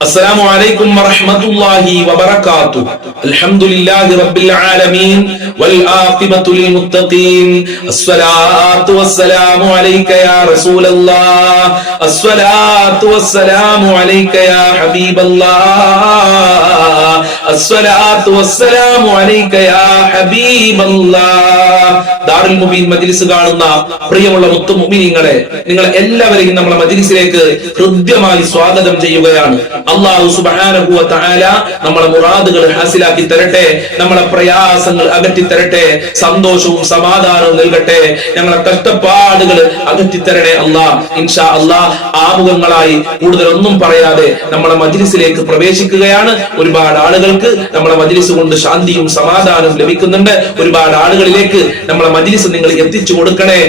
السلام عليكم ورحمة الله وبركاته. الحمد لله رب العالمين والعاقبة للمتقين. الصلاة والسلام عليك يا رسول الله. الصلاة والسلام عليك يا حبيب الله. الصلاة والسلام عليك يا حبيب الله. ദാറുൽ മുബീൻ മജ്ലിസ് കാണുന്ന പ്രിയമുള്ള മുത്തുമുഅ്മിനീങ്ങളെ, നിങ്ങൾ എല്ലാവരെയും നമ്മുടെ മജ്ലിസിലേക്ക് ഹൃദ്യമായി സ്വാഗതം ചെയ്യുകയാണ്. അല്ലാഹു സുബ്ഹാനഹു വ തആല നമ്മളെ മുറാദുകൾ ഹാസിലാക്കി തരട്ടെ, നമ്മളെ പ്രയാസങ്ങൾ അകറ്റി തരട്ടെ, സന്തോഷവും സമാധാനവും നൽകട്ടെ, ഞങ്ങളെ കഷ്ടപ്പാടുകൾ അകറ്റി തരണേ അല്ലാഹ്. ഇൻഷാ അല്ലാഹ് ആമുഖങ്ങളായി കൂടുതലൊന്നും പറയാതെ നമ്മളെ മജ്ലിസിലേക്ക് പ്രവേശിക്കുകയാണ്. ഒരുപാട് ആളുകൾക്ക് നമ്മളെ മജ്ലിസ് കൊണ്ട് ശാന്തിയും സമാധാനവും ലഭിക്കുന്നുണ്ട്. ഒരുപാട് ആളുകളിലേക്ക് നമ്മളെ മജ്ലിസ് നിങ്ങൾ എത്തിച്ചു കൊടുക്കണേ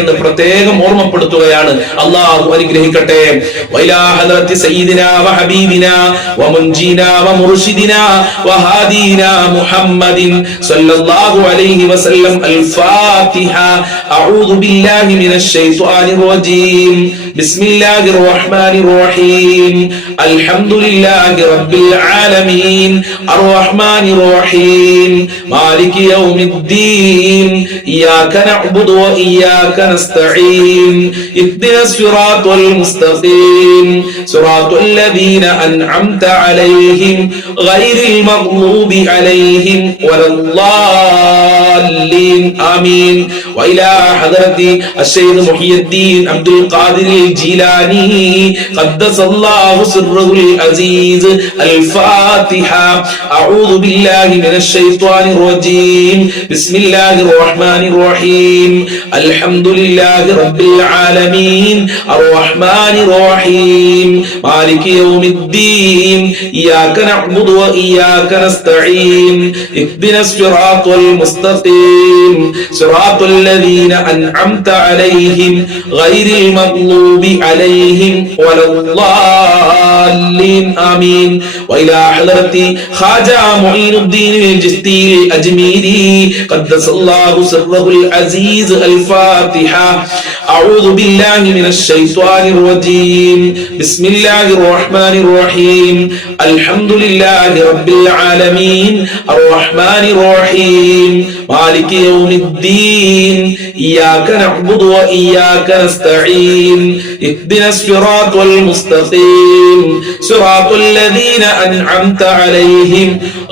എന്ന് പ്രത്യേകം ഓർമ്മപ്പെടുത്തുകയാണ്. അല്ലാഹു അനുഗ്രഹിക്കട്ടെ. വഇലാ ഹദറത്തി സയ്യിദിനാ വഹബീബിനാ വമുൻജീനാ വമുർശിദിനാ വഹാദീനാ മുഹമ്മദിൻ സല്ലല്ലാഹു അലൈഹി വസല്ലം. അൽ ഫാത്തിഹ. അഊദു ബില്ലാഹി മിനശ് ശൈത്വാനിർ റജീം. ബിസ്മില്ലാഹിർ റഹ്മാനിർ റഹീം. അൽഹംദുലില്ലാഹി റബ്ബിൽ ആലമീൻ അർറഹ്മാനിർ റഹീം മാലികി യൗമിദ്ദീൻ. ഇയ്യാക നഅ്ബുദു വഇയ്യാക നസ്തഈൻ. ഇഹ്ദിനസ് സിറാത്തൽ മുസ്തഖീം സിറാത്തൽ ലദീന അൻഅംത അലൈഹിം ഗൈറിൽ മഗ്ദൂബി അലൈഹിം വലദ്ദാല്ലീൻ. ആമീൻ. വഇലാ ഹദറത്തി അശ്ശൈഖ് മുഹിയുദ്ദീൻ അബ്ദുൽ ഖാദിർ ജീലാനി ഖദ്ദസല്ലാഹു സിർറുൽ അസീസ്. അൽ ഫാത്തിഹ. അഊദു ബില്ലാഹി മിനശ് ശൈത്വാനിർ റജീം. ബിസ്മില്ലാഹിർ റഹ്മാനിർ റഹീം. അൽഹംദുലില്ലാഹി റബ്ബിൽ ആലമീൻ അർറഹ്മാനിർ റഹീം മാലികി യൗമിദ്ദീൻ. ഇയ്യാക നഅ്ബുദു വഇയ്യാക നസ്തഈൻ. ഇഹ്ദിനസ് സിറാത്തൽ മുസ്തഖീം സിറാത്തൽ ലദീന അൻഅംത അലൈഹിം ഗൈറിൽ മഗ്ദൂബി അലൈഹിം വലദ്ദാല്ലീൻ. ആമീൻ. വഇലാ ഹദറത്തി ഖാജ മുഈനുദ്ദീൻ അൽ ജിസ്തി അജ്മീരി ഖദ്ദസല്ലാഹു സിർറുൽ അസീസ്. അൽ ഫാത്തിഹ. അഊദു ബില്ലാഹി മിനശ് ശൈത്വാനിർ റജീം. ബിസ്മില്ലാഹിർ റഹ്മാനിർ റഹീം. അൽഹംദുലില്ലാഹി റബ്ബിൽ ആലമീൻ അർറഹ്മാനിർ റഹീം മാലികി യൗമിദ്ദീൻ. ഇയ്യാക നഅ്ബുദു വഇയ്യാക നസ്തഈൻ. ഇഹ്ദിനസ് സിറാത്തൽ മുസ്തഖീം സിറാത്തൽ ലദീന അൻഅംത അലൈഹിം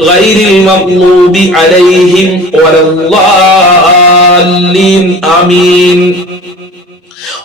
ഗൈറിൽ മഗ്ദൂബി അലൈഹിം വലദ്ദാല്ലീൻ. ആമീൻ.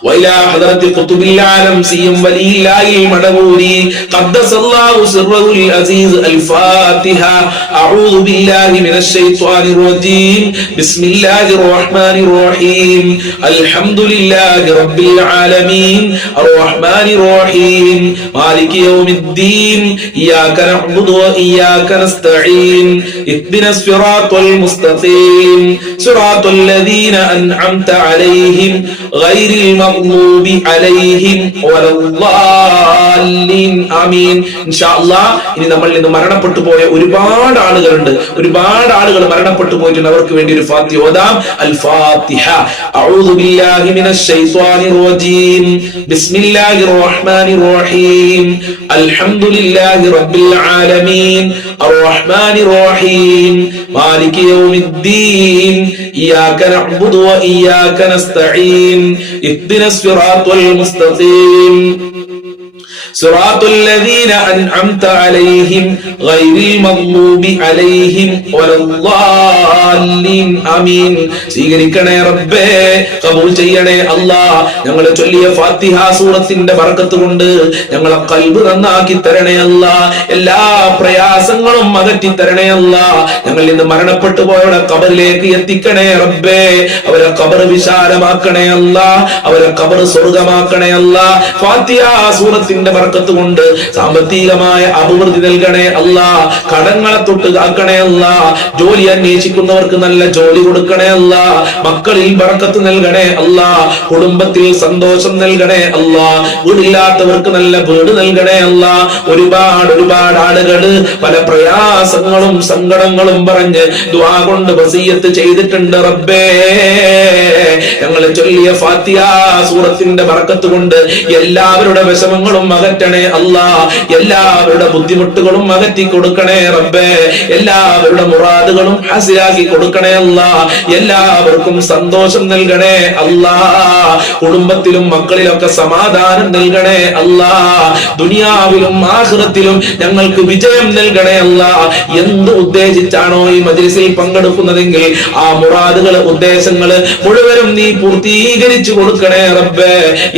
وإلى حضرة قطب العالم سيم ولي الله المدبوري قدس الله سره العزيز. الفاتحة. أعوذ بالله من الشيطان الرجيم. بسم الله الرحمن الرحيم. الحمد لله رب العالمين الرحمن الرحيم مالك يوم الدين. إياك نعبد وإياك نستعين. اهدنا الصراط المستقيم صراط الذين أنعمت عليهم غير المغضوب عليهم ولا الضالين. ആമീൻ. ഇൻഷാ അല്ലാഹ് ഇനി നമ്മളിൽ നിന്ന് മരണപ്പെട്ടു പോയ ഒരുപാട് ആളുകൾ മരണപ്പെട്ടു പോയിട്ടുണ്ട്. അവർക്ക് വേണ്ടി ഒരു ഫാത്തിഹ ഓതാം. അൽ ഫാത്തിഹ. അഊദു ബില്ലാഹി മിനശ് ശൈത്വാനിർ റജീം. ബിസ്മില്ലാഹിർ റഹ്മാനിർ റഹീം. അൽഹംദുലില്ലാഹി റബ്ബിൽ ആലമീൻ അർറഹ്മാനിർ റഹീം മാലികി യൗമിദ്ദീൻ. ഇയ്യാക നഅ്ബുദു വഇയ്യാക നസ്തഈൻ. ഇഹ്ദിനസ് സിറാത്തൽ മുസ്തഖീം صراط الذين أنعمت عليهم غير المغضوب عليهم ولا الضالين. ആമീൻ. സ്വീകരിക്കണേ റബ്ബേ, കബൂൽ ചെയ്യണേ അല്ലാഹ്. ഞങ്ങൾ ചൊല്ലിയ ഫാത്തിഹ സൂറത്തിന്റെ ബർക്കത്ത് കൊണ്ട് ഞങ്ങളെ ഖൽബ് നന്നാക്കി തരണേ അല്ലാഹ്. എല്ലാ പ്രയാസങ്ങളും അകറ്റി തരണേ അല്ലാഹ്. ഞങ്ങളിൽ നിന്ന് മരണപ്പെട്ടു പോയവരുടെ ഖബറിലേക്ക് എത്തിക്കണേ റബ്ബേ. അവരെ ഖബർ വിശാലമാക്കണേ അല്ലാഹ്. അവരെ ഖബർ സ്വർഗ്ഗമാക്കണേ അല്ലാഹ്. ഫാത്തിഹ സൂറത്തിന്റെ ബർക്കത്ത് കൊണ്ട് സാമ്പത്തികമായ അഭിവൃദ്ധി നൽകണേ അല്ലാഹ്. കടങ്ങളെ തൊട്ട് കാക്കണേ അല്ലാഹ്. ജോലി അന്വേഷിക്കുന്നവർക്ക് നല്ല ജോലി കൊടുക്കണേ അല്ലാഹ്. മക്കളിൽ ബർക്കത്ത് നൽകണേ അല്ലാഹ്. കുടുംബത്തിൽ സന്തോഷം നൽകണേ അല്ലാഹ്. വീടില്ലാത്തവർക്ക് നല്ല വീട് നൽകണേ അല്ലാഹ്. ഒരുപാട് ആളുകള് പല പ്രയാസങ്ങളും സങ്കടങ്ങളും പറഞ്ഞ് ദുആ കൊണ്ട് വസിയത്ത് ചെയ്തിട്ടുണ്ട് റബ്ബേ. ഞങ്ങൾ ചൊല്ലിയ ഫാത്തിഹ സൂറത്തിന്റെ ബർക്കത്ത് കൊണ്ട് എല്ലാവരുടെ വിഷമങ്ങളും മകറ്റി അകറ്റണേ അല്ലാ. എല്ലാവരുടെ ബുദ്ധിമുട്ടുകളും അകറ്റി കൊടുക്കണേ റബ്ബേ. എല്ലാവരുടെ മുറാദുകളും ഹാസിലാക്കി കൊടുക്കണേ അല്ലാ. എല്ലാവർക്കും സന്തോഷം നൽകണേ അല്ലാ. കുടുംബത്തിലും മക്കളിലൊക്കെ സമാധാനം നൽകണേ അല്ലാ. ദുനിയാവിലും ആഖിറത്തിലും ഞങ്ങൾക്ക് വിജയം നൽകണേ അല്ലാ. എന്ത് ഉദ്ദേശിച്ചാണോ ഈ മജ്ലിസിൽ പങ്കെടുക്കുന്നതെങ്കിൽ ആ മുറാദുകള് ഉദ്ദേശങ്ങള് മുഴുവനും നീ പൂർത്തീകരിച്ചു കൊടുക്കണേ റബ്ബേ.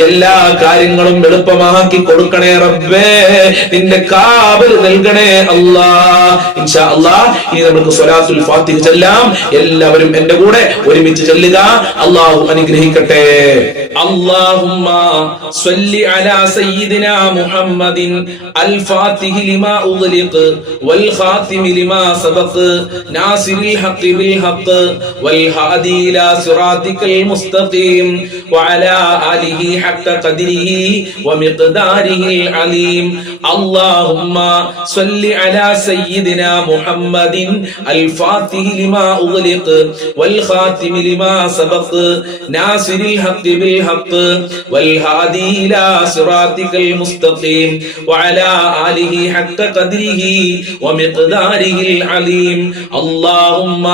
എല്ലാ കാര്യങ്ങളും എളുപ്പമാക്കി കൊടുക്കണേ റബ്ബേ. നിന്റെ കാവൽ നൽകണേ അല്ലാ. ഇൻഷാ അല്ലാഹ് ഇനി നമുക്ക് സ്വലാത്തുൽ ഫാത്തിഹ ചൊല്ലാം. എല്ലാവരും എന്റെ കൂടെ ഒരുമിച്ച് ചൊല്ലുക. അല്ലാഹു അനുഗ്രഹിക്കട്ടെ. അല്ലാഹുമ്മ സ്വല്ലി അലാ സയ്യിദിനാ മുഹമ്മദിൻ അൽ ഫാത്തിഹി ലിമാ ഉഗ്ലിഖ് വൽ ഖാതിമി ലിമാ സബഖ് നാസിറിൽ ഹഖ് ബിൽ ഹഖ് വൽ ഹാദി ഇലാ സിറാതിക്കൽ മുസ്തഖീം വഅലാ ആലിഹി ഹഖ ഖദ്രിഹി വമിഖ്ദാരിഹിൽ അലീം. അല്ലാഹുമ്മ സ്വല്ലി അലാ സയ്യിദിനാ മുഹമ്മദിൻ അൽ ഫാത്തിഹി ലിമാ ഉഗ്ലിഖ് വൽ ഖാതിമി ലിമാ സബഖ് നാസിറിൽ ഹഖ് ബിൽ ഹഖ് വൽ ഹാദി ഇലാ സിറാതിക്കൽ മുസ്തഖീം വഅലാ ആലിഹി ഹഖ ഖദ്രിഹി വമിഖ്ദാരിഹിൽ അലീം. അല്ലാഹുമ്മ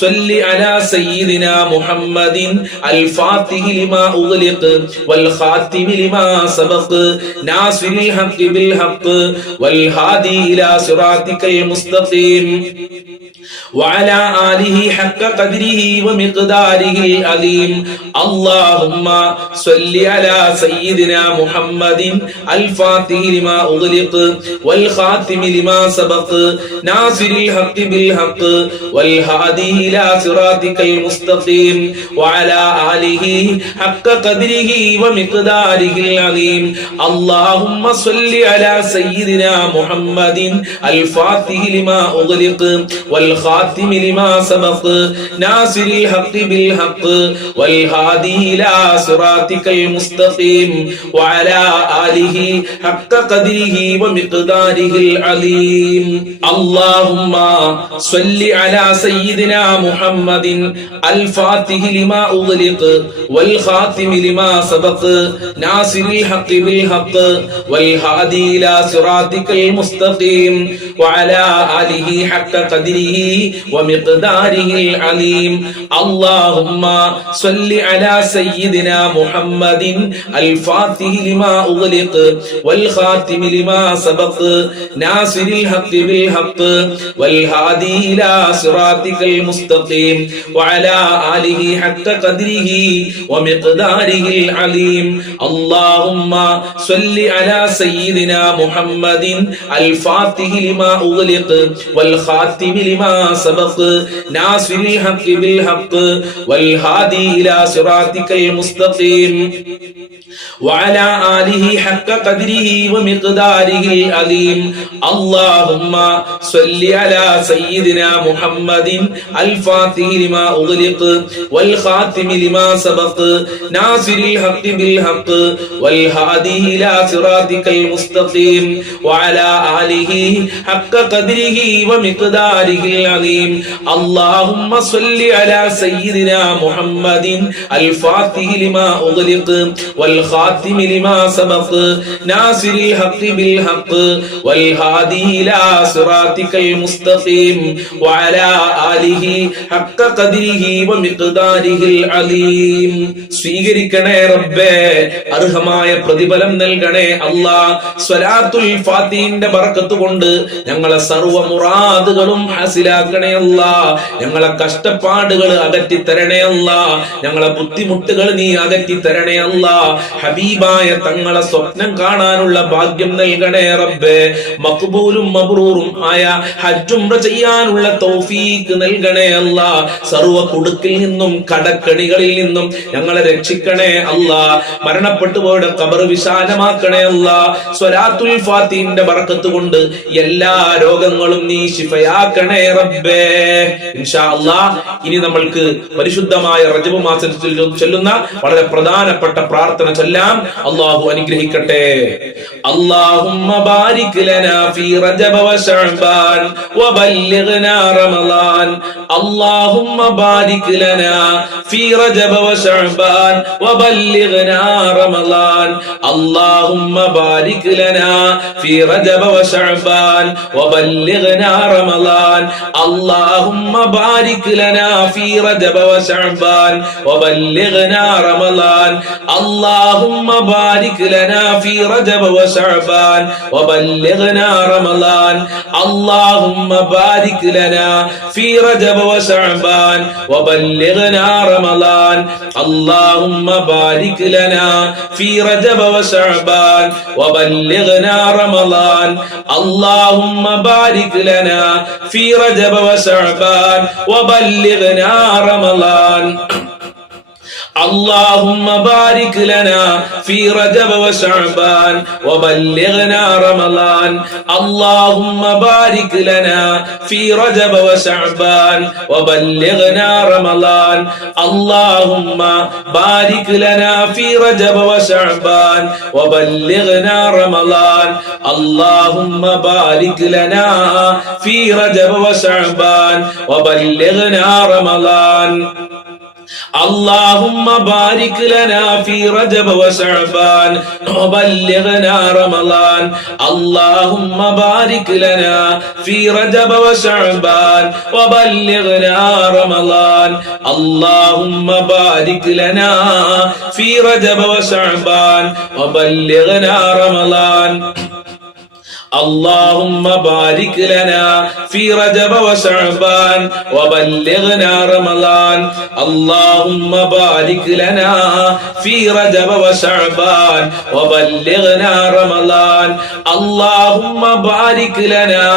സ്വല്ലി അലാ സയ്യിദിനാ മുഹമ്മദിൻ അൽ ഫാത്തിഹി ലിമാ ഉഗ്ലിഖ് വൽ ഖാതിമി ലിമാ സബഖ് നാസിറിൽ ഹഖ് ബിൽ ഹഖ് വൽ ഹാദി ഇലാ സിറാതിക്കൽ മുസ്തഖീം وعلى آله حق قدره ومقداره العظيم. اللهم صل على سيدنا محمد الفاتح لما أغلق والخاتم لما سبق ناصر الحق بالحق والهادي إلى صراطك المستقيم وعلى آله حق قدره ومقداره العظيم. اللهم صل على سيدنا محمد الفاتح لما أغلق والخاتم لما سبق ناصر الحق بالحق والهادي إلى صراطك المستقيم وعلى آله حق قدره ومقداره العظيم. اللهم صل على سيدنا محمد الفاتح لما أغلق والخاتم لما سبق ناصر الحق بالحق والهادي إلى صراطك المستقيم وعلى آله حق قدره ومقداره العظيم. اللهم صل على سيدنا محمد الفاتح لما أغلق والخاتم لما سبق ناصر الحق بالحق والهادي إلى صراطك المستقيم وعلى آله حق قدره ومقداره العظيم. اللهم صل على سيدنا محمد الفاتح لما أغلق والخاتم لما سبق ناصر الحق بالحق والهادي إلى صراطك المستقيم وعلى آله حق قدره ومقداره العظيم. اللهم صل على سيدنا محمد الفاتح لما أغلق والخاتم لما سبق ناصر الحق بالحق والهادي إلى صراطك المستقيم وعلى آله حق قدره ومقداره العظيم. اللهم صل على سيدنا محمد الفاتح لما أغلق والخاتم لما سبق ناصر الحق بالحق والهادي إلى صراطك المستقيم وعلى آله حق قدره ومقداره العظيم. സ്വീകരിക്കണേ റബ്ബേ, അർഹമായ പ്രതിഫലം നൽകണേ അല്ലാ. സ്വലാത്തുൽ ഫാത്തിഹിന്റെ ബർക്കത്ത് കൊണ്ട് ഞങ്ങളെ സർവ്വ മുറാദുകളും ഹാസിലാക്കണേ അല്ലാ. ഞങ്ങളെ കഷ്ടപ്പാടുകൾ അകറ്റി തരണേ അല്ലാ. ഞങ്ങളെ ബുദ്ധിമുട്ടുകൾ നീ അകറ്റി തരണേ അല്ലാ. ഹബീബായ തങ്ങളെ സ്വപ്നം കാണാനുള്ള ഭാഗ്യം നൽകണേ റബ്ബേ. മഖ്ബൂലും മബ്റൂറും ആയ ഹജ്ജ് ഉംറ ചെയ്യാനുള്ള തൗഫീഖ് നൽകണേ അല്ലാ. സർവ്വ കുടുക്കിൽ നിന്നും കടക്കണികളിൽ നിന്നും ഞങ്ങളെ രക്ഷിക്കണേ അല്ലാ. മരണപ്പെട്ടു പോയുടെ ഖബർ വിശാലമാക്കണേ അല്ലാ. സ്വലാത്തുൽ ഫാത്തിഹിന്റെ ബർക്കത്ത് കൊണ്ട് എല്ലാ രോഗങ്ങളും നീ ശിഫയാക്കണേ റബ്ബേ. ഇൻഷാ അല്ലാഹ് ഇനി നമ്മൾക്ക് പരിശുദ്ധമായ റജബ് മാസത്തിൽ ചൊല്ലുന്ന വളരെ പ്രധാനപ്പെട്ട പ്രാർത്ഥന ചൊല്ലാം. ചെല്ലാം. അല്ലാഹു അനുഗ്രഹിക്കട്ടെ. അല്ലാഹുമ്മ ബാരിക് ലനാ ഫീ റജബ വ ശഅബാൻ വബല്ലിഗ്നാ റമളാൻ. അല്ലാഹുമ്മ ബാരിക് ലനാ ഫീ റജബ വ ശഅബാൻ വബല്ലിഗ്നാ റമളാൻ. അല്ലാഹുമ്മ ബാരിക് ലനാ ഫീ റജബ വ ശഅബാൻ വബല്ലിഗ്നാ റമളാൻ. അല്ലാഹുമ്മ ബാരിക് ലനാ ഫീ റജബ വ ശഅബാൻ വബല്ലിഗ്നാ റമളാൻ. അല്ലാഹുമ്മ ബാരിക് ലനാ ഫീ റജബ വ ശഅബാൻ വബല്ലിഗ്നാ റമളാൻ. അല്ലാഹുമ്മ ബാരിക് ലനാ ഫീ റജബ വ ശഅബാൻ വബല്ലിഗ്നാ റമളാൻ. അല്ലാഹുമ്മ ബാരിക് ലനാ ഫീ റജബ വ ശഅബാൻ വബല്ലിഗ്നാ റമളാൻ. അല്ലാഹുമ്മ ബാരിക് ലനാ ഫീ റജബ വ ശഅബാൻ വബല്ലിഗ്നാ റമളാൻ. اللهم بارك لنا في رجب وشعبان وبلغنا رمضان. اللهم بارك لنا في رجب وشعبان وبلغنا رمضان. اللهم بارك لنا في رجب وشعبان وبلغنا رمضان. اللهم بارك لنا في رجب وشعبان وبلغنا رمضان. اللهم بارك لنا في رجب وشعبان وبلغنا رمضان. اللهم بارك لنا في رجب وشعبان وبلغنا رمضان. اللهم بارك لنا في رجب وشعبان وبلغنا رمضان. اللهم بارك لنا في رجب وشعبان وبلغنا رمضان. اللهم بارك لنا في رجب وشعبان وبلغنا رمضان. اللهم بارك لنا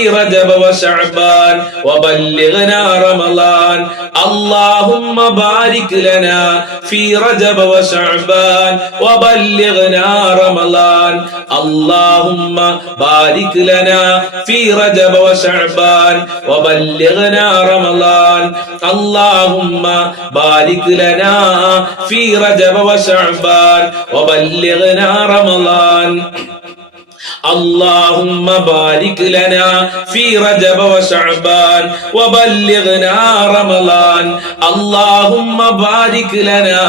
في رجب وشعبان وبلغنا رمضان. اللهم بارك لنا في رجب وشعبان وبلغنا رمضان. اللهم بارك لنا في رجب وشعبان وبلغنا رمضان. اللهم بارك لنا في رجب وشعبان وبلغنا رمضان. اللهم بارك لنا في رجب وشعبان وبلغنا رمضان. اللهم بارك لنا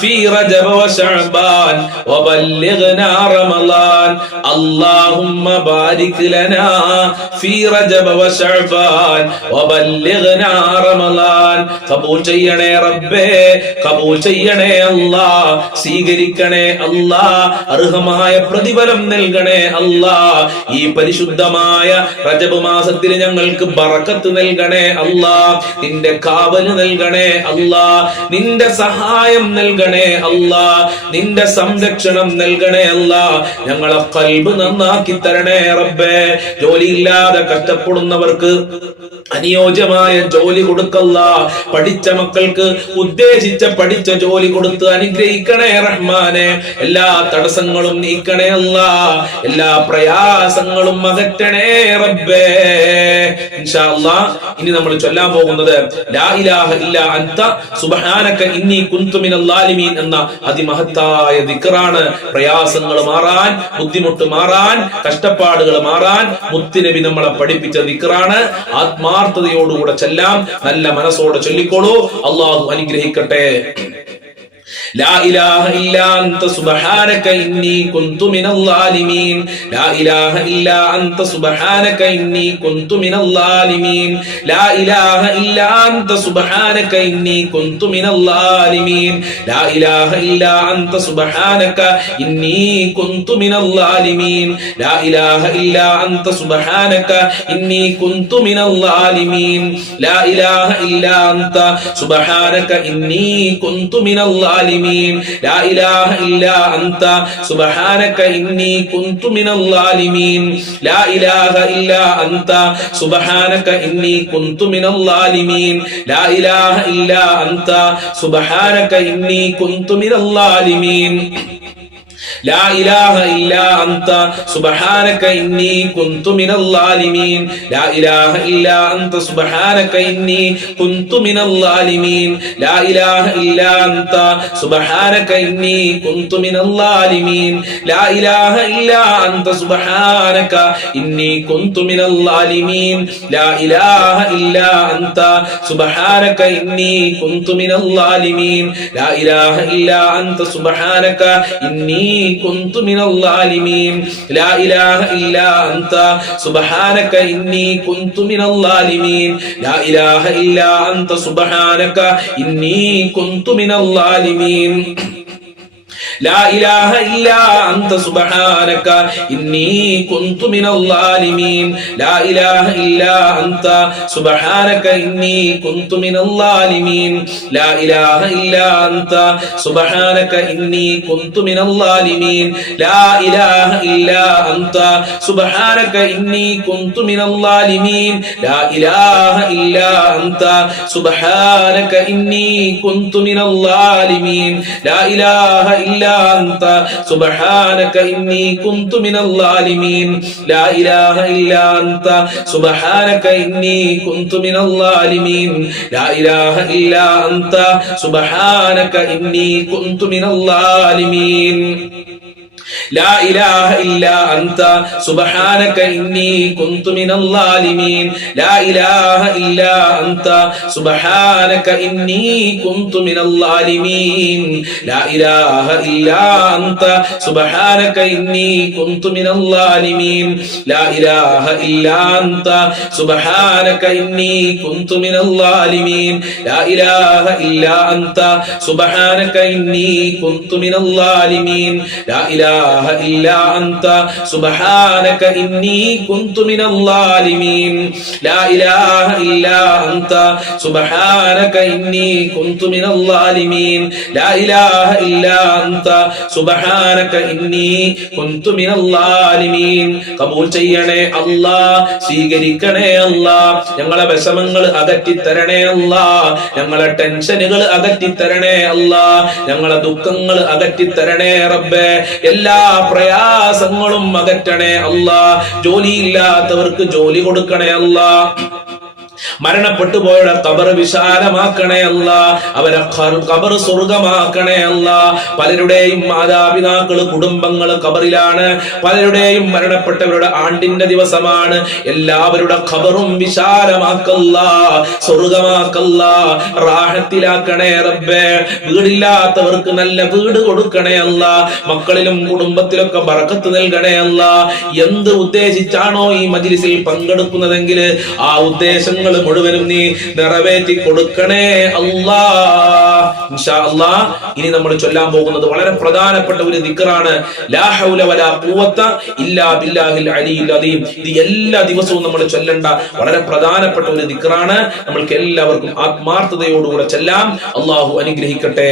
في رجب وشعبان وبلغنا رمضان. اللهم بارك لنا في رجب وشعبان وبلغنا رمضان. قبول ചെയ്യണേ റബ്ബേ, കബൂൽ ചെയ്യണേ അല്ലാഹ്, സ്വീകരിക്കണേ അല്ലാഹ്, അർഹമായ പ്രതിഫലം നൽകണേ അല്ലാഹ്. ഈ പരിശുദ്ധമായ റജബ് മാസത്തിൽ ഞങ്ങൾക്ക് ബറക്കത്ത് നൽകണേ അല്ലാഹ്, നിന്റെ കാവല് നൽകണേ അല്ലാഹ്, നിന്റെ സഹായം നൽകണേ അല്ലാഹ്, നിന്റെ സംരക്ഷണം നൽകണേ അല്ലാഹ്. ഞങ്ങളെ ഖൽബ് നന്നാക്കി തരണേ റബ്ബേ. ജോലിയില്ലാതെ കഷ്ടപ്പെടുന്നവർക്ക് അനുയോജ്യമായ ജോലി കൊടുക്കല്ല. പഠിച്ച മക്കൾക്ക് ഉദ്ദേശിച്ച പഠിച്ച ജോലി കൊടുത്ത് അനുഗ്രഹിക്കണേ റഹ്മാനെ. എല്ലാ തടസ്സങ്ങളും നീക്കണേ അല്ലാ, എല്ലാ പ്രയാസങ്ങളും അകറ്റണേ റബ്ബേ. ഇൻഷാ അല്ലാഹ് ഇനി നമ്മൾ ചൊല്ലാൻ പോകുന്നത് ലാ ഇലാഹ ഇല്ലാ അൻത സുബ്ഹാനക ഇന്നി കുന്തു മിനൽ ളാലിമീൻ എന്ന അതിമഹത്തായ ദിക്റാണ്. പ്രയാസങ്ങൾ മാറാൻ, ബുദ്ധിമുട്ട് മാറാൻ, കഷ്ടപ്പാടുകൾ മാറാൻ മുത്തുനബി നമ്മളെ പഠിപ്പിച്ച ദിക്റാണ്. ആത്മാർത്ഥതയോടുകൂടെ ചെല്ലാം, നല്ല മനസ്സോടെ ചൊല്ലിക്കോളൂ. അള്ളാഹു അനുഗ്രഹിക്കട്ടെ. لا إله إلا أنت سبحانك إني كنت من الظالمين. لا إله إلا أنت سبحانك إني كنت من الظالمين. لا إله إلا أنت سبحانك إني كنت من الظالمين. لا إله إلا أنت سبحانك إني كنت من الظالمين. لا إله إلا أنت سبحانك إني كنت من الظالمين. لا إله إلا أنت سبحانك إني كنت من الظالمين. لا إله إلا أنت سبحانك إني كنت من الظالمين. لا إله إلا أنت سبحانك إني كنت من الظالمين. لا إله إلا أنت سبحانك إني كنت من الظالمين. ലാ ഇലാഹ ഇല്ലാ അൻത സുബ്ഹാനക ഇന്നി കുന്തു മിനൽ ളാലിമീൻ ലാ ഇലാഹ ഇല്ലാ അൻത സുബ്ഹാനക ഇന്നി കുന്തു മിനൽ ളാലിമീൻ ലാ ഇലാഹ ഇല്ലാ അൻത സുബ്ഹാനക ഇന്നി കുന്തു മിനൽ ളാലിമീൻ ലാ ഇലാഹ ഇല്ലാ അൻത സുബ്ഹാനക ഇന്നി കുന്തു മിനൽ ളാലിമീൻ ലാ ഇലാഹ ഇല്ലാ അൻത സുബ്ഹാനക ഇന്നി കുന്തു മിനൽ ളാലിമീൻ ലാ ഇലാഹ ഇല്ലാ അൻത സുബ്ഹാനക ഇന്നി കുന്തു മിനൽ ളാലിമീൻ ലാ ഇലാഹ ഇല്ലാ അൻത സുബ്ഹാനക ഇന്നി കുന്തു മിനൽ ളാലിമീൻ ലാ ഇലാഹ ഇല്ലാ അൻത സുബ്ഹാനക ഇന്നി കുന്തു മിനൽ ളാലിമീൻ لا إله إلا أنت سبحانك إني كنت من الظالمين لا إله إلا أنت سبحانك إني كنت من الظالمين لا إله إلا أنت سبحانك إني كنت من الظالمين لا إله إلا أنت سبحانك إني كنت من الظالمين لا إله إلا أنت سبحانك إني كنت من الظالمين لا إله إلا أنت سبحانك إني كنت من الظالمين لا إله إلا أنت سبحانك إني كنت من الظالمين لا إله إلا أنت سبحانك إني كنت من الظالمين لا إله إلا أنت سبحانك إني كنت من الظالمين لا إله إلا أنت سبحانك إني كنت من الظالمين لا إله إلا أنت سبحانك إني كنت من الظالمين لا إله إلا أنت سبحانك إني كنت من الظالمين لا إله إلا أنت سبحانك إني كنت من الظالمين لا إله إلا أنت سبحانك إني كنت من الظالمين لا إله إلا أنت سبحانك إني كنت من الظالمين لا إله إلا أنت سبحانك إني كنت من الظالمين قبول ചെയ്യണേ അല്ലാഹ് സ്വീകരിക്കണേ അല്ലാഹ് ഞങ്ങളെ വിഷമങ്ങൾ അകറ്റി തരണേ അല്ലാഹ് ഞങ്ങളെ ടെൻഷനുകൾ അകറ്റി തരണേ അല്ലാഹ് ഞങ്ങളെ ദുഃഖങ്ങൾ അകറ്റി തരണേ റബ്ബേ എല്ലാ പ്രയാസങ്ങളും അകറ്റണേ അല്ലാഹ് ജോലിയില്ലാത്തവർക്ക് ജോലി കൊടുക്കണേ അല്ലാഹ് മരണപ്പെട്ടു പോയ ഖബർ വിശാലമാക്കണേ അല്ലാഹ് അവരെ ഖബർ സ്വർഗ്ഗമാക്കണേ അല്ലാഹ് പലരുടെയും മാതാപിതാക്കൾ കുടുംബങ്ങൾ ഖബറിലാണ് പലരുടെയും മരണപ്പെട്ടവരുടെ ആണ്ടിന്റെ ദിവസമാണ് എല്ലാവരുടെ ഖബറും വിശാലമാക്കല്ലാഹ് സ്വർഗ്ഗമാക്കല്ലാഹ് റാഹത്തിലാക്കണേ റബ്ബേ വീടില്ലാത്തവർക്ക് നല്ല വീട് കൊടുക്കണേ അല്ലാഹ് മക്കളിലും കുടുംബത്തിലൊക്കെ ബറക്കത്ത് നൽകണേ അല്ലാഹ് എന്ത് ഉദ്ദേശിച്ചാണോ ഈ മജ്ലിസിൽ പങ്കെടുക്കുന്നതെങ്കിൽ ആ ഉദ്ദേശങ്ങൾ മുഴുവനും നീ നിറവേറ്റി കൊടുക്കണേ അല്ലാഹ് ഇൻഷാ അല്ലാഹ് ഇനി നമ്മൾ ചൊല്ലാൻ പോകുന്നത് വളരെ പ്രധാനപ്പെട്ട ഒരു ദിക്റാണ് ലാ ഹൗല വലാ ഖുവത ഇല്ലാ ബില്ലാഹിൽ അലിയിൽ അദീം ഇത് എല്ലാ ദിവസവും നമ്മൾ ചൊല്ലേണ്ട വളരെ പ്രധാനപ്പെട്ട ഒരു ദിക്റാണ് നമ്മൾക്ക് എല്ലാവർക്കും ആത്മാർത്ഥതയോടുകൂടെ ചൊല്ലാം അല്ലാഹു അനുഗ്രഹിക്കട്ടെ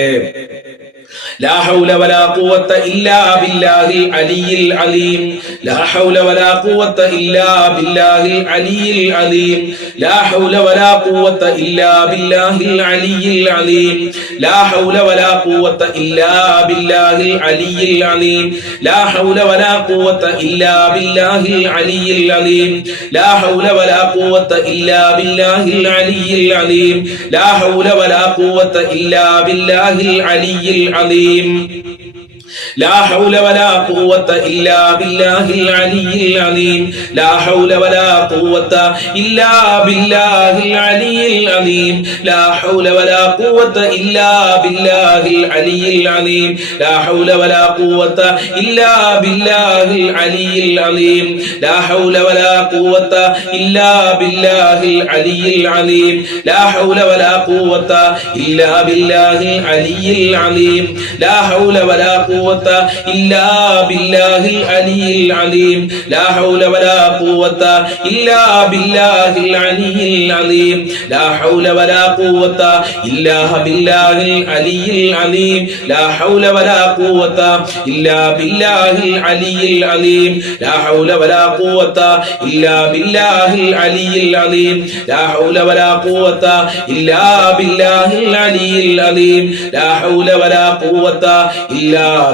لا حول ولا قوة إلا بالله العلي العليم لا حول ولا قوة إلا بالله العلي العليم لا حول ولا قوة إلا بالله العلي العليم لا حول ولا قوة إلا بالله العلي العليم لا حول ولا قوة إلا بالله العلي العليم لا حول ولا قوة إلا بالله العلي العليم لا حول ولا قوة إلا بالله العلي العليم لا حول ولا قوة إلا بالله العلي العظيم لا حول ولا قوة إلا بالله العلي العظيم لا حول ولا قوة إلا بالله العلي العظيم لا حول ولا قوة إلا بالله العلي العظيم لا حول ولا قوة إلا بالله العلي العظيم لا حول ولا قوة إلا بالله العلي العظيم لا حول ولا قوة إلا بالله العلي العظيم لا حول ولا قوة إلا بالله العلي العظيم لا حول ولا قوة إلا بالله العلي العظيم لا حول ولا قوة إلا بالله العلي العظيم لا حول ولا قوة إلا بالله العلي العظيم لا حول ولا قوة إلا بالله العلي العظيم لا حول ولا قوة إلا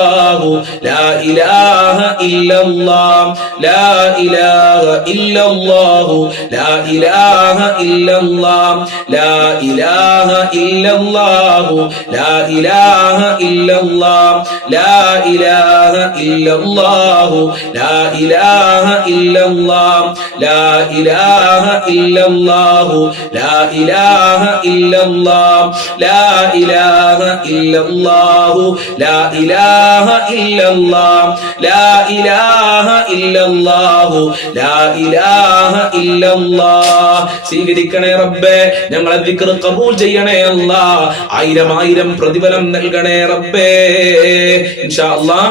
ഇല്ലല്ലാഹു ലാ ഇലാഹ ഇല്ലല്ലാഹ് ലാ ഇലാഹ ഇല്ലല്ലാഹു ലാ ഇലാഹ ഇല്ലല്ലാഹ് ലാ ഇലാഹ ഇല്ലല്ലാഹു ലാ ഇലാഹ ഇല്ലല്ലാഹ് ലാ ഇലാഹ ഇല്ലല്ലാഹു ലാ ഇലാഹ ഇല്ലല്ലാഹ് ലാ ഇലാഹ ഇല്ലല്ലാഹു ലാ ഇലാഹ ഇല്ലല്ലാഹ് ലാ ഇലാഹ ഇല്ലല്ലാഹു ലാ ഇലാഹ ഇല്ലല്ലാഹ് ലാ ഇലാഹ ഇല്ലല്ലാഹു ലാ ഇലാഹ ഇല്ലല്ലാഹ്. സ്വീകരിക്കണേ റബ്ബേ, ഞങ്ങളെ ദിക്ർ ഖബൂൽ ചെയ്യണേ അല്ലാഹ്, ആയിരം പ്രതിഫലം നൽകണേ റബ്ബേ. ഇൻഷാ അല്ലാഹ്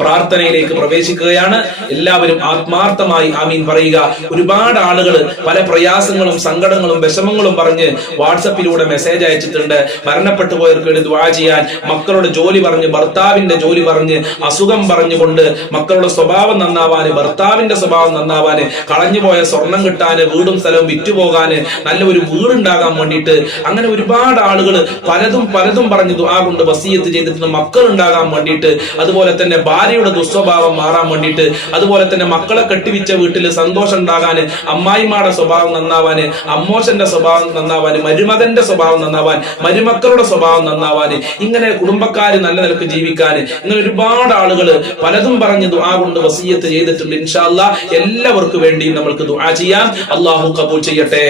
പ്രാർത്ഥനയിലേക്ക് പ്രവേശിക്കുകയാണ്. എല്ലാവരും ആത്മാർത്ഥമായി ആമീൻ പറയുക. ഒരുപാട് ആളുകൾ പല പ്രയാസങ്ങളും സങ്കടങ്ങളും വിഷമങ്ങളും പറഞ്ഞ് വാട്സപ്പിലൂടെ മെസ്സേജ് അയച്ചിട്ടുണ്ട്. മരണപ്പെട്ടു പോയവർക്ക് വേണ്ടി ദുആ ചെയ്യാൻ, മക്കളുടെ ജോലി പറഞ്ഞ്, ഭർത്താവിന്റെ ജോലി പറഞ്ഞ്, അസുഖം പറഞ്ഞുകൊണ്ട്, മക്കളുടെ സ്വഭാവം നന്നാവാന്, ഭർത്താവിന്റെ സ്വഭാവം നന്നാവാന്, കളഞ്ഞുപോയ സ്വർണം കിട്ടാന്, വീടും സ്ഥലവും വിറ്റുപോകാന്, നല്ല ഒരു വീടുണ്ടാകാൻ വേണ്ടിയിട്ട്, അങ്ങനെ ഒരുപാട് ആളുകൾ പലതും പറഞ്ഞ് ദുആ കൊണ്ട് വസിയത്ത് ചെയ്തിട്ടുണ്ട്. മക്കൾ ഉണ്ടാകാൻ വേണ്ടിയിട്ട്, അതുപോലെ തന്നെ ഭാര്യയുടെ ദുസ്വഭാവം മാറാൻ വേണ്ടിയിട്ട്, അതുപോലെ തന്നെ മക്കളെ കെട്ടിവിച്ച വീട്ടിൽ സന്തോഷം ഉണ്ടാകാന്, അമ്മായിമാരുടെ സ്വഭാവം നന്നാവാന്, അമ്മോശന്റെ സ്വഭാവം നന്നാവാന്, മരുമകന്റെ സ്വഭാവം നന്നാവാൻ, മരുമക്കളുടെ സ്വഭാവം നന്നാവാന്, ഇങ്ങനെ കുടുംബക്കാര് നല്ല നിലക്ക് ജീവിക്കാന്, ഇങ്ങനെ ഒരുപാട് ആളുകൾ പലതും പറഞ്ഞ് ദുആ കൊണ്ട് വസിയത്ത് ചെയ്തിട്ടുണ്ട്. ഇൻഷാ അല്ലാഹ് എല്ലാവർക്കും വേണ്ടിയും നമ്മൾക്ക് ദുആ ചെയ്യാം. അല്ലാഹു ഖബൂൽ ചെയ്യട്ടെ.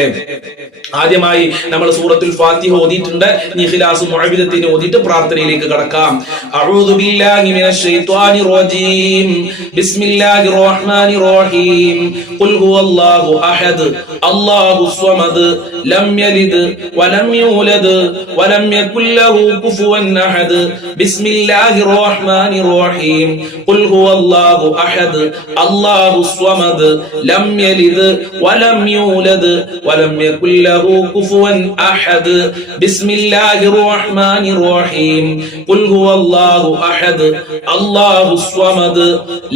ആദ്യമായി നമ്മൾ സൂറത്തുൽ ഫാത്തിഹ ഓതിയിട്ടുണ്ട്. ഇഖ്ലാസ് മുഅവ്വിദത്തിന് ഓതിയിട്ട് പ്രാർത്ഥനയിലേക്ക് കടക്കാം. അഊദു ബില്ലാഹി മിനശ് ശൈത്വാനിർ റജീം. ബിസ്മില്ലാഹിർ റഹ്മാനിർ റഹീം. ഖുൽ ഹുവല്ലാഹു അഹദ് അല്ലാഹുസ് സ്വമദ് ലം യലിദ് വലം യൂലദ് വലം യകുൽ ലഹു കുഫുവൻ അഹദ്. ബിസ്മില്ലാഹിർ റഹ്മാനിർ റഹീം. ഖുൽ ഹുവല്ലാഹു അഹദ് അല്ലാഹുസ് സ്വമദ് ലം യലിദ് വലം യൂലദ് വലം യകുൽ ലഹു കുഫുവൻ അഹദ്. ബിസ്മില്ലാഹിർ റഹ്മാനിർ റഹീം. ഖുൽ ഹുവല്ലാഹു അഹദ് അല്ലാഹുസ് സ്വമദ്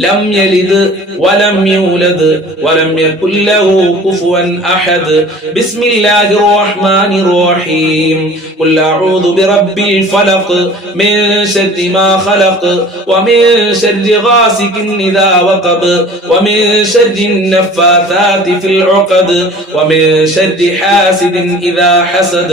ലം യലിദ് വലം യൂലദ് വലം യകുൽ ലഹു കുഫുവൻ അഹദ്. ബിസ്മില്ലാഹിർ റഹ്മാനിർ റഹീം. ഖുൽ അഊദു ബിറബ്ബിൽ ഫലഖ് മിൻ ശർരി മാ ഖലഖ് വമിൻ ശർരി ഗാസികിൻ ഇദാ വഖബ് വമിൻ ശർരി النفاثات في العقد ومن شر حاسد إذا حسد.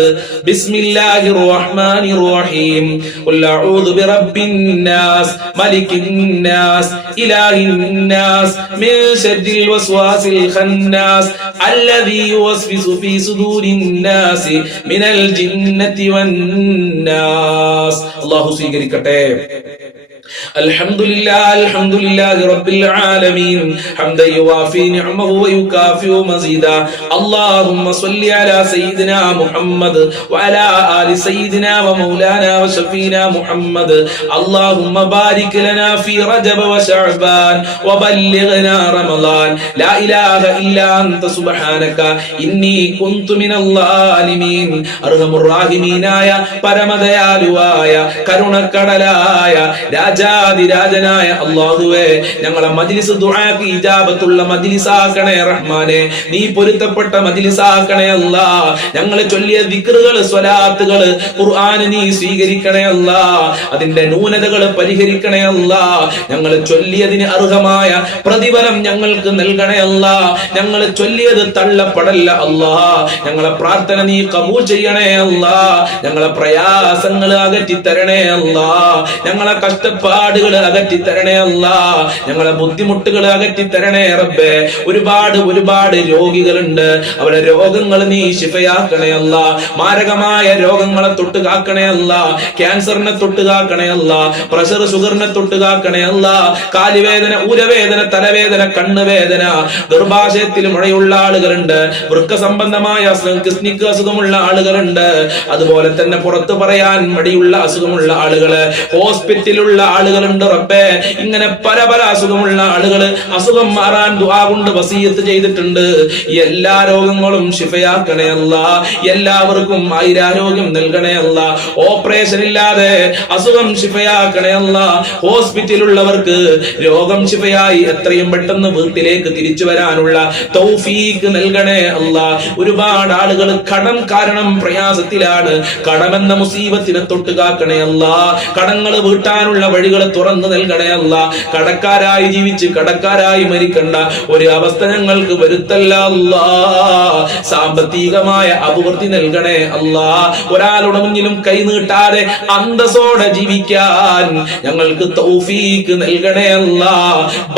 بسم الله الرحمن الرحيم. قل أعوذ برب الناس ملك الناس إله الناس من شر الوسواس الخناس الذي يوسوس في صدور الناس من الجنة والناس. الله സ്വീകരിക്കട്ടെ. الحمد لله رب العالمين حمدا يوافي نعمه ويكافئ مزيدا. اللهم صل على سيدنا محمد وعلى آل سيدنا ومولانا وشفينا محمد. اللهم بارك لنا في رجب وشعبان وبلغنا رمضان. لا إله إلا أنت سبحانك إني كنت من الظالمين. أرحم الراحمين ആയ പരമദയാലുവായ കരുണക്കടലായ രാജാതിരാജനായ അല്ലാഹുവേ, ഞങ്ങളെ മജ്ലിസ് ദുആക്ക് ഇജാബത്തുള്ള മജ്ലിസാക്കണേ റഹ്മാനെ. നീ പൊരുത്തപ്പെട്ട മജ്ലിസാക്കണേ അല്ലാഹ്. ഞങ്ങൾ ചൊല്ലിയ ദിക്റുകൾ സ്വലാത്തുകൾ ഖുർആൻ നീ സ്വീകരിക്കണേ അല്ലാഹ്. അതിന്റെ ന്യൂനതകൾ പരിഹരിക്കണേ അല്ലാഹ്. ഞങ്ങൾ ചൊല്ലിയതിന് അർഹമായ പ്രതിഫലം ഞങ്ങൾക്ക് നൽകണേ അല്ലാഹ്. ഞങ്ങൾ ചൊല്ലിയത് തള്ളപ്പെടല്ല അല്ലാഹ്. ഞങ്ങളെ പ്രാർത്ഥന നീ ഖബൂൽ ചെയ്യണേ അല്ലാഹ്. ഞങ്ങളെ പ്രയാസങ്ങൾ അകറ്റി തരണേ അല്ലാഹ്. ഞങ്ങളെ കഷ്ടപ്പാടുകൾ അകറ്റി തരണേ അല്ലാഹ്. ഞങ്ങളെ ബുദ്ധിമുട്ടുകൾ അകറ്റി തരണേ റബ്ബേ. ഒരുപാട് രോഗികളുണ്ട്, അവരുടെ രോഗങ്ങൾ നീ ശിഫയാക്കണേ അല്ലാഹ്. മാരകമായ രോഗങ്ങളെ തൊട്ട് കാക്കണേ അല്ലാഹ്. ക്യാൻസറിനെ തൊട്ട് കാക്കണേ അല്ലാഹ്. പ്രഷർ ഷുഗറിനെ തൊട്ട് കാക്കണേ അല്ലാഹ്. കാലുവേദന, ഉരവേദന, തലവേദന, കണ്ണുവേദന, ഗർഭാശയത്തിൽ മുഴയുള്ള ആളുകളുണ്ട്, വൃക്ക സംബന്ധമായ കിഡ്നിക്ക് അസുഖമുള്ള ആളുകളുണ്ട്, അതുപോലെ തന്നെ പുറത്തു പറയാൻ മടിയുള്ള അസുഖമുള്ള ആളുകള്, ഹോസ്പിറ്റലിലുള്ള ആളുകൾ ആളുകളുണ്ട് റബ്ബേ. ഇങ്ങനെ പല പല അസുഖമുള്ള ആളുകൾ അസുഖം മാറാൻ ദുആ കൊണ്ട് വസിയത്ത് ചെയ്തിട്ടുണ്ട്. എല്ലാ രോഗങ്ങളും ശിഫയാക്കണേ അല്ലാ. എല്ലാവർക്കും ആയുരാരോഗ്യം നൽകണേ അല്ലാ. ഓപ്പറേഷൻ ഇല്ലാതെ അസുഖം ശിഫയാക്കണേ അല്ലാ. ഹോസ്പിറ്റലുള്ളവർക്ക് രോഗം ശിഫയായി എത്രയും പെട്ടെന്ന് വീട്ടിലേക്ക് തിരിച്ചു വരാനുള്ള തൗഫീഖ് നൽകണേ അല്ലാ. ഒരുപാട് ആളുകൾ കടം കാരണം പ്രയാസത്തിലാണ്. കടമെന്ന മുസീബത്തിനെ തൊട്ട് കാക്കണേ അല്ലാ. കടങ്ങൾ വീട്ടാനുള്ള വഴികൾ തുറന്നു നൽകണേ അല്ലാ. കടക്കാരായി ജീവിച്ച് കടക്കാരായി മരിക്കണ്ട ഒരു അവസ്ഥ ഞങ്ങൾക്ക് വരുത്തല്ല അല്ലാ. സാമ്പത്തികമായ അഭിവൃദ്ധി നൽകണേ അല്ലാ. ഒരാളുടെ മുന്നിലും കൈ നീട്ടാതെ അന്തസ്സോടെ ജീവിക്കാൻ ഞങ്ങൾക്ക് തൗഫീഖ് നൽകണേ അല്ലാ.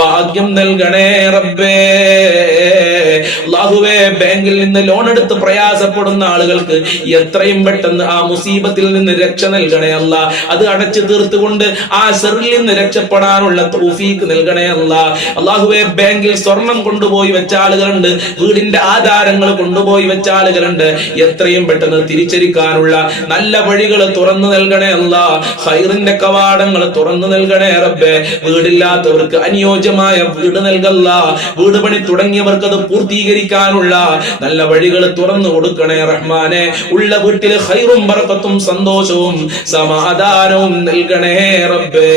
ഭാഗ്യം നൽകണേ റബ്ബേ. അല്ലാഹുവേ, ബാങ്കിൽ നിന്ന് ലോൺ എടുത്ത് പ്രയാസപ്പെടുന്ന ആളുകൾക്ക് എത്രയും പെട്ടെന്ന് ആ മുസീബത്തിൽ നിന്ന് രക്ഷ നൽകണേ അല്ലാ. അത് അടച്ചു തീർത്തുകൊണ്ട് ആ ഷർറിൽ നിന്ന് രക്ഷപ്പെടാനുള്ള തൗഫീഖ് നൽകണേ അല്ലാ. അല്ലാഹുവേ, ബാങ്കിൽ സ്വർണം കൊണ്ടുപോയി വെച്ച ആളുകളുണ്ട്, വീടിന്റെ ആധാരങ്ങൾ കൊണ്ടുപോയി വെച്ച ആളുകളുണ്ട്. എത്രയും പെട്ടെന്ന് തിരിച്ചരിക്കാനുള്ള നല്ല വഴികൾ തുറന്നു നൽകണേ അല്ലാ. ഖൈറിന്റെ കവാടങ്ങൾ തുറന്നു നൽകണേ റബ്ബേ. വീടില്ലാത്തവർക്ക് അനുയോജ്യമായ വീട് നൽകല്ല. വീട് പണി തുടങ്ങിയവർക്ക് അത് പൂർത്തീകരിക്കാനുള്ള നല്ല വഴികൾ തുറന്നു കൊടുക്കണേ റഹ്മാനെ. ഉള്ള വീട്ടിൽ ഖൈറും ബറക്കത്തും സന്തോഷവും സമാധാനവും നൽകണേ റബ്ബേ.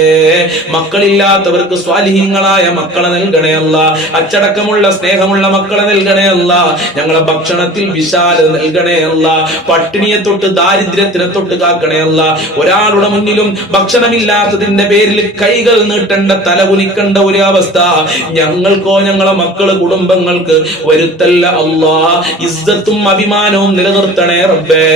മക്കളില്ലാത്തവർക്ക് സ്വാലിഹീങ്ങളായ മക്കളെ നൽകണേ അല്ലാ. അച്ചടക്കമുള്ള സ്നേഹമുള്ള മക്കളെ നൽകണേ അല്ലാ. ഞങ്ങളെ ഭക്ഷണത്തിൽ വിശാലത നൽകണേ അല്ലാ. പട്ടിണിയെ തൊട്ട് ദാരിദ്ര്യത്തിനെ തൊട്ട് കാക്കണേ അല്ലാ. ഒരാളുടെ മുന്നിലും ഭക്ഷണമില്ലാത്തതിന്റെ പേരിൽ കൈകൾ നീട്ടേണ്ട, തലകുനിക്കേണ്ട ഒരു അവസ്ഥ ഞങ്ങൾക്കോ ഞങ്ങളെ മക്കള് കുടുംബങ്ങൾക്ക് വരുത്തല്ല അല്ലാ. ഇസ്സത്തും അഭിമാനവും നിലനിർത്തണേ റബ്ബേ.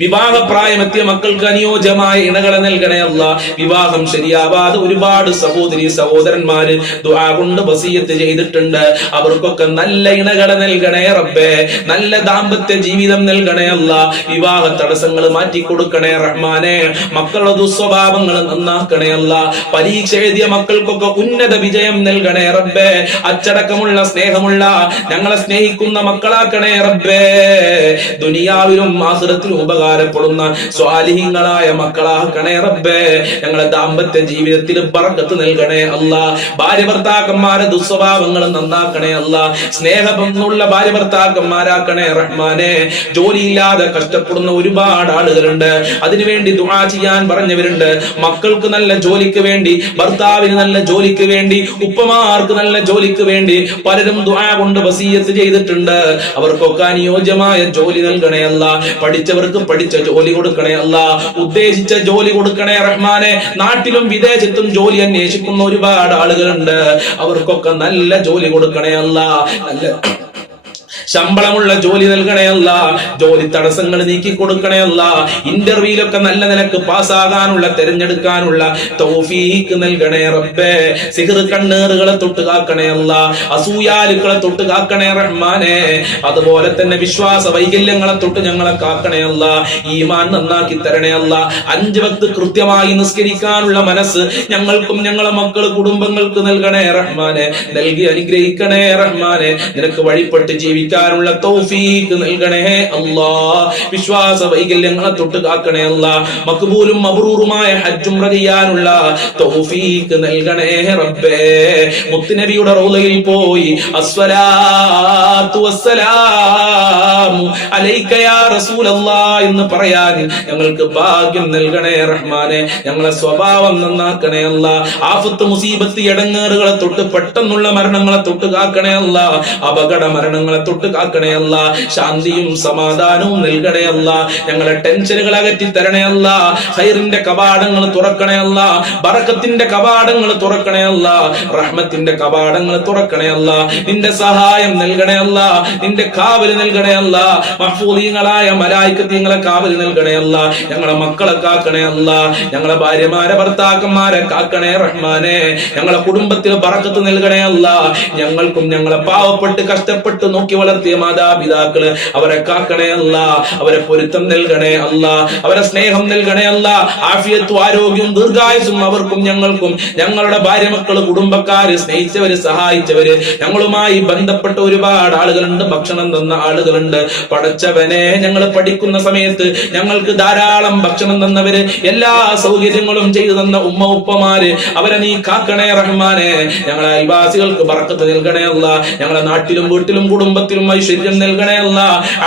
വിവാഹപ്രായമെത്തിയ മക്കൾക്ക് അനുയോജ്യമായ ഇണകളെ നൽകണേ അല്ലാ. വിവാഹം ശരിയാവാതെ ഒരുപാട് സഹോദരി സഹോദരന്മാര് ദുആ കൊണ്ട് വസിയത്ത് ചെയ്തിട്ടുണ്ട്. അവർക്കൊക്കെ നല്ല ഇണകളെ നൽകണേ റബ്ബേ. നല്ല ദാമ്പത്യ ജീവിതം നൽകണേ അല്ലാ. വിവാഹ തടസ്സങ്ങൾ മാറ്റി കൊടുക്കണേ റഹ്മാനെ. മക്കളുടെ ദുസ്വഭാവങ്ങൾ നന്നാക്കണേ അല്ലാ. പരീക്ഷ എഴുതിയ മക്കൾക്കൊക്കെ ഉന്നത വിജയം നൽകണേ റബ്ബേ. അച്ചടക്കമുള്ള സ്നേഹമുള്ള ഞങ്ങളെ സ്നേഹിക്കുന്ന മക്കളാക്കണേ റബ്ബേ. ദുനിയാവിലും ആഖിറത്തിലും ഉപകാരപ്പെടുന്ന സ്വാലിഹീങ്ങളായ മക്കളാക്കണേ റബ്ബേ. ഞങ്ങളെ ദാമ്പത്യ ജീവിതത്തിൽ ബറക്കത്ത് നൽകണേ അല്ലാ. ഭാര്യ ഭർത്താക്കന്മാരെ ദുസ്വഭാവങ്ങൾ നന്നാക്കണേ അല്ലാ. സ്നേഹബന്ധമുള്ള ഭാര്യ ഭർത്താക്കന്മാരാക്കണേ റഹ്മാനെ. ജോലിയില്ലാതെ കഷ്ടപ്പെടുന്ന ഒരുപാട് ആളുകളുണ്ട്. അതിനുവേണ്ടി ദുആ ചെയ്യാൻ പറഞ്ഞവരുണ്ട്. മക്കൾക്ക് നല്ല ജോലിക്ക് വേണ്ടി, ഭർത്താവിന് നല്ല ജോലിക്ക് വേണ്ടി, ഉപ്പമാർക്ക് നല്ല ജോലിക്ക് വേണ്ടി പലരും ദുആ കൊണ്ട് വസിയത്ത് ചെയ്തിട്ടുണ്ട്. അവർക്കൊക്കെ അനുയോജ്യമായ ജോലി നൽകണേ അല്ലാ. പഠിച്ചവർക്ക് പഠിച്ച ജോലി കൊടുക്കണേ അല്ലാ. ഉദ്ദേശിച്ച ജോലി കൊടുക്കണേ റഹ്മാനെ. നാട്ടിലും വിദേശത്തും ജോലി അന്വേഷിക്കുന്ന ഒരുപാട് ആളുകളുണ്ട്. അവർക്കൊക്കെ നല്ല ജോലി കൊടുക്കണേ അല്ലാ. നല്ല ശമ്പളമുള്ള ജോലി നൽകണേ അല്ലാ. ജോലി തടസ്സങ്ങൾ നീക്കി കൊടുക്കണേ അല്ലാ. ഇന്റർവ്യൂലൊക്കെ നല്ല നിലക്ക് പാസ്സാകാനുള്ള, തെരഞ്ഞെടുക്കാനുള്ള തൗഫീഖ് നൽകണേ റബ്ബേ. സിഹ്ർ കണ്ണേറുകളെ തൊട്ട് കാക്കണേ അല്ലാ. അസൂയാലുക്കളെ തൊട്ട് കാക്കണേ റഹ്മാനെ. അതുപോലെ തന്നെ വിശ്വാസ വൈകല്യങ്ങളെ തൊട്ട് ഞങ്ങളെ കാക്കണേ അല്ലാ. ഈമാൻ നന്നാക്കി തരണേ അല്ലാ. 5 വക്ത് കൃത്യമായി നിസ്കരിക്കാനുള്ള മനസ്സ് ഞങ്ങൾക്കും ഞങ്ങളെ മക്കള് കുടുംബങ്ങൾക്ക് നൽകണേ റഹ്മാനെ. നൽകി അനുഗ്രഹിക്കണേ റഹ്മാനെ. നിനക്ക് വഴിപ്പെട്ട് ജീവിക്കാൻ തൗഫീഖ് നൽകണേ അല്ലാ. വിശ്വാസ വൈകല്യങ്ങളെ തൊട്ട് കാക്കണേ അല്ലാ. മഖ്ബൂലും മബ്റൂറുമായ ഹജ്ജും ചെയ്യാനുള്ള തൗഫീഖ് നൽകണേ റബ്ബേ. മുത്തുനബിയുടെ റൗളയിൽ പോയി അസ്സലാത്തു വസ്സലാമു അലൈക യാ റസൂലല്ലാഹ് എന്ന് പറയാൻ ഞങ്ങൾക്ക് ഭാഗ്യം നൽകണേ റഹ്മാനെ. ഞങ്ങളെ സ്വഭാവം നന്നാക്കണേ അല്ലാ. ആഫത്ത് മുസീബത്ത് ഇടങ്ങേറുകളെ തൊട്ട്, പെട്ടെന്നുള്ള മരണങ്ങളെ തൊട്ട് കാക്കണേ അല്ലാ. അപകട മരണങ്ങളെ തൊട്ട് കാക്കണേ അല്ലാ. ശാന്തിയും സമാധാനവും നൽകണേ അല്ലാ. ഞങ്ങളെ ടെൻഷനുകൾ അകറ്റി തരണേ അല്ലാ. ഖൈറിന്റെ കവാടങ്ങൾ തുറക്കണേ അല്ലാ. ബറക്കത്തിന്റെ കവാടങ്ങൾ തുറക്കണേ അല്ലാ. റഹ്മത്തിന്റെ കവാടങ്ങൾ തുറക്കണേ അല്ലാ. നിന്റെ സഹായം നൽകണേ അല്ലാ. നിന്റെ കാവൽ നൽകണേ അല്ലാ. മഹ്ഫൂദീങ്ങളായ മലായികത്തീങ്ങളെ കാവൽ നൽകണേ അല്ലാ. ഞങ്ങളെ മക്കളെ കാക്കണേ അല്ലാ. ഞങ്ങളെ ഭാര്യമാരെ ഭർത്താക്കന്മാരെ കാക്കണേ റഹ്മാനെ. ഞങ്ങളെ കുടുംബത്തിൽ ബറക്കത്ത് നൽകണേ അല്ലാ. ഞങ്ങൾക്കും ഞങ്ങളെ പാവപ്പെട്ട് കഷ്ടപ്പെട്ട് നോക്കി വളർത്തി വളർത്തിയ മാതാപിതാക്കള് അവരെ കാക്കണേ അല്ല, അവരെ പൊരുത്തം നൽകണേ അല്ല, അവരെ സ്നേഹം നൽകണേ അല്ല. ആഫിയത്തും ആരോഗ്യവും ദീർഘായുസും അവർക്കും ഞങ്ങൾക്കും, ഞങ്ങളുടെ ഭാര്യ മക്കള് കുടുംബക്കാര് സ്നേഹിച്ചവര് സഹായിച്ചവര് ഞങ്ങളുമായി ബന്ധപ്പെട്ട ഒരുപാട് ആളുകളുണ്ട്, ഭക്ഷണം തന്ന ആളുകളുണ്ട്. പടച്ചവനെ, ഞങ്ങൾ പഠിക്കുന്ന സമയത്ത് ഞങ്ങൾക്ക് ധാരാളം ഭക്ഷണം തന്നവര്, എല്ലാ സൗകര്യങ്ങളും ചെയ്തു തന്ന ഉമ്മ ഉപ്പമാര്, അവരെ നീ കാക്കണേ റഹ്മാനെ. ഞങ്ങളെ അയൽവാസികൾക്ക് ബർക്കത്ത് നൽകണേ അല്ല, ഞങ്ങളെ നാട്ടിലും വീട്ടിലും കുടുംബത്തിലും ഐശ്വര്യം നൽകണേ അല്ല.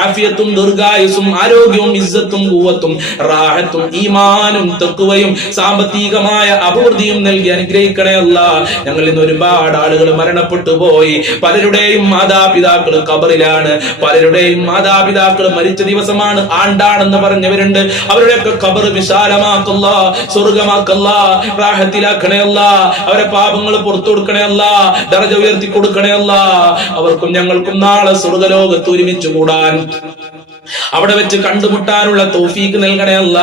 ആഫിയത്തും ദീർഘായുസും ആരോഗ്യവും ഇസ്സത്തും ഖുവ്വത്തും റാഹത്തും ഈമാനും തഖ്വയും സാമ്പത്തികമായ അഭിവൃദ്ധിയും നൽകി അനുഗ്രഹിക്കണേ അല്ല. ഞങ്ങളിൽ നിന്ന് ഒരുപാട് ആളുകൾ മരണപ്പെട്ടു പോയി. പലരുടെയും മാതാപിതാക്കൾ ഖബറിലാണ്, പലരുടെയും മാതാപിതാക്കൾ മരിച്ച ദിവസമാണ്, ആണ്ടാണെന്ന് പറഞ്ഞവരുണ്ട്. അവരുടെയൊക്കെ ഖബർ വിശാലമാക്കല്ല, സ്വർഗമാക്കല്ല, റാഹത്തിലാക്കണേ അല്ല. അവരെ പാപങ്ങൾ പുറത്തു കൊടുക്കണേ അല്ല, ദർജ ഉയർത്തി കൊടുക്കണേ അല്ല. അവർക്കും ഞങ്ങൾക്കും നാളെ സ്വർഗലോകത്ത് ഒരുമിച്ച് കൂടാൻ, അവിടെ വെച്ച് കണ്ടുമുട്ടാനുള്ള തൗഫീഖ് നൽകണേ അല്ല.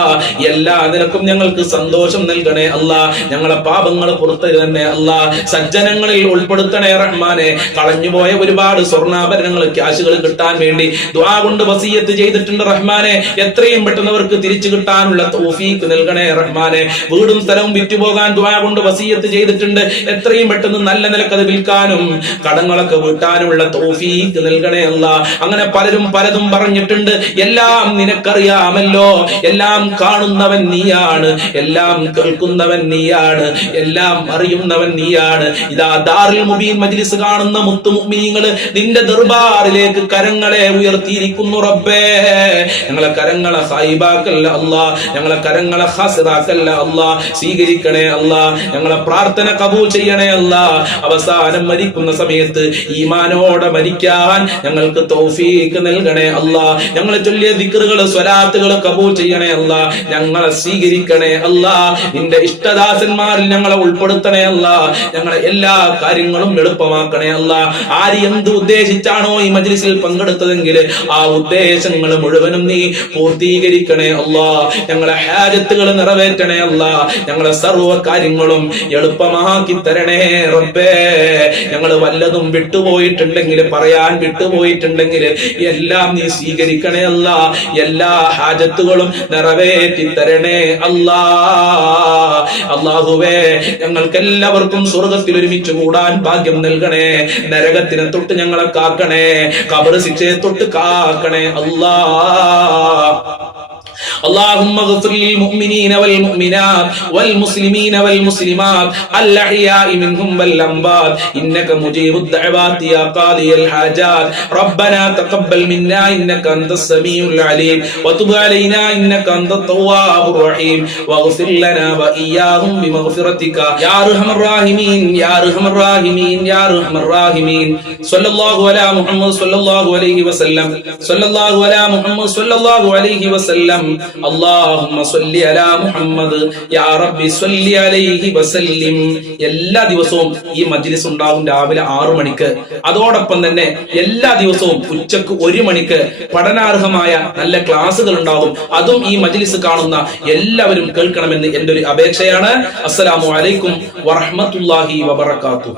എല്ലാ നിലക്കും ഞങ്ങൾക്ക് സന്തോഷം നൽകണേ അല്ല. ഞങ്ങളെ പാപങ്ങൾ പുറത്തു തന്നെ അല്ല, സജ്ജനങ്ങളിൽ ഉൾപ്പെടുത്തണേ റഹ്മാനെ. കളഞ്ഞുപോയ ഒരുപാട് സ്വർണ്ണാഭരണങ്ങൾ, ക്യാഷുകൾ കിട്ടാൻ വേണ്ടി ദുആ കൊണ്ട് വസിയത്ത് ചെയ്തിട്ടുണ്ട് റഹ്മാനെ. എത്രയും പെട്ടെന്ന് അവർക്ക് തിരിച്ചു കിട്ടാനുള്ള തൗഫീഖ് നൽകണേ റഹ്മാനെ. വീടും സ്ഥലവും വിറ്റുപോകാൻ ദുആ കൊണ്ട് വസിയത്ത് ചെയ്തിട്ടുണ്ട്. എത്രയും പെട്ടെന്ന് നല്ല നിലക്ക് അത് വിൽക്കാനും കടങ്ങളൊക്കെ വീട്ടാനുമുള്ള തൗഫീഖ് നൽകണേ അല്ല. അങ്ങനെ പലരും പലതും പറഞ്ഞിട്ടുണ്ട്. എല്ലാം നിനക്കറിയാമല്ലോ, എല്ലാം കാണുന്നവൻ നീയാണ്, എല്ലാം കേൾക്കുന്നവൻ നീയാണ്, എല്ലാം അറിയുന്നവൻ നീയാണ്. ഇതാ ദാറുൽ മുബീൻ മജ്ലിസ് കാണുന്ന മുത്തു മുഅ്മിനീങ്ങള് നിന്റെ ദർബാറിലേക്ക് കരങ്ങളെ ഉയർത്തിയിരിക്കുന്നു റബ്ബേ. ഞങ്ങളെ കരങ്ങളെ ഖൈബാക്കല്ല അല്ലാ, ഞങ്ങളെ കരങ്ങളെ ഖാസിറാക്കല്ല അല്ലാ. സ്വീകരിക്കണേ അല്ലാ, ഞങ്ങളെ പ്രാർത്ഥന കബൂൽ ചെയ്യണേ അല്ലാ. അവസാനം മരിക്കുന്ന സമയത്ത് ഈമാനോടെ മരിക്കാൻ ഞങ്ങൾക്ക് തൗഫീഖ് നൽകണേ അല്ലാ. ഞങ്ങളെ ചൊല്ലിയ ദിക്റുകൾ സ്വലാത്തുകൾ കബൂൽ ചെയ്യണേ അല്ല. ഞങ്ങളെ സ്വീകരിക്കണേ അല്ല. നിന്റെ ഇഷ്ടദാസന്മാരിൽ ഞങ്ങളെ ഉൾപ്പെടുത്തണേ അല്ല. ഞങ്ങളെ എല്ലാ കാര്യങ്ങളും എളുപ്പമാക്കണേ അല്ല. ആര് എന്ത് ഉദ്ദേശിച്ചാണോ ഈ മജ്ലിസിൽ പങ്കെടുത്തതെങ്കിൽ ആ ഉദ്ദേശങ്ങൾ മുഴുവനും നീ പൂർത്തീകരിക്കണേ അല്ല. ഞങ്ങളെ ഹാജത്തുകൾ നിറവേറ്റണേ അല്ല. ഞങ്ങളെ സർവ്വ കാര്യങ്ങളും എളുപ്പമാക്കി തരണേ റബ്ബേ. ഞങ്ങൾ വല്ലതും വിട്ടുപോയിട്ടുണ്ടെങ്കിൽ, പറയാൻ വിട്ടുപോയിട്ടുണ്ടെങ്കിൽ എല്ലാം നീ സ്വീകരിക്കണേ അല്ലാ. എല്ലാ ഹാജത്തുകളും നിറവേറ്റി തരണേ അല്ലാ. അല്ലാഹുവേ, ഞങ്ങൾക്ക് എല്ലാവർക്കും സ്വർഗത്തിൽ ഒരുമിച്ച് കൂടാൻ ഭാഗ്യം നൽകണേ. നരകത്തിനെ തൊട്ട് ഞങ്ങളെ കാക്കണേ, ഖബർ ശിക്ഷയെ തൊട്ട് കാക്കണേ അല്ലാ. اللهم اغفر للمؤمنين والمؤمنات والمسلمين والمسلمات الأحياء منهم والأموات إنك مجيب الدعوات يا قاضي الحاجات. ربنا تقبل منا إنك أنت السميع العليم وتب علينا إنك أنت التواب الرحيم واغفر لنا وإياهم بمغفرتك يا أرحم الراحمين يا أرحم الراحمين يا أرحم الراحمين. صلى الله على محمد صلى الله عليه وسلم صلى الله على محمد صلى الله عليه وسلم. اللهم صل على محمد يا رب صل عليه وسلم. എല്ലാ ദിവസവും ഈ മജ്ലിസ് ഉണ്ടാകും രാവിലെ 6 മണിക്ക്. അതോടൊപ്പം തന്നെ എല്ലാ ദിവസവും ഉച്ചക്ക് 1 മണിക്ക് പഠനാർഹമായ നല്ല ക്ലാസുകൾ ഉണ്ടാകും. അതും ഈ മജ്ലിസ് കാണുന്ന എല്ലാവരും കേൾക്കണമെന്ന് എന്റെ ഒരു അപേക്ഷയാണ്. അസ്സലാമു അലൈക്കും വറഹ്മത്തുള്ളാഹി വബറകാതുഹു.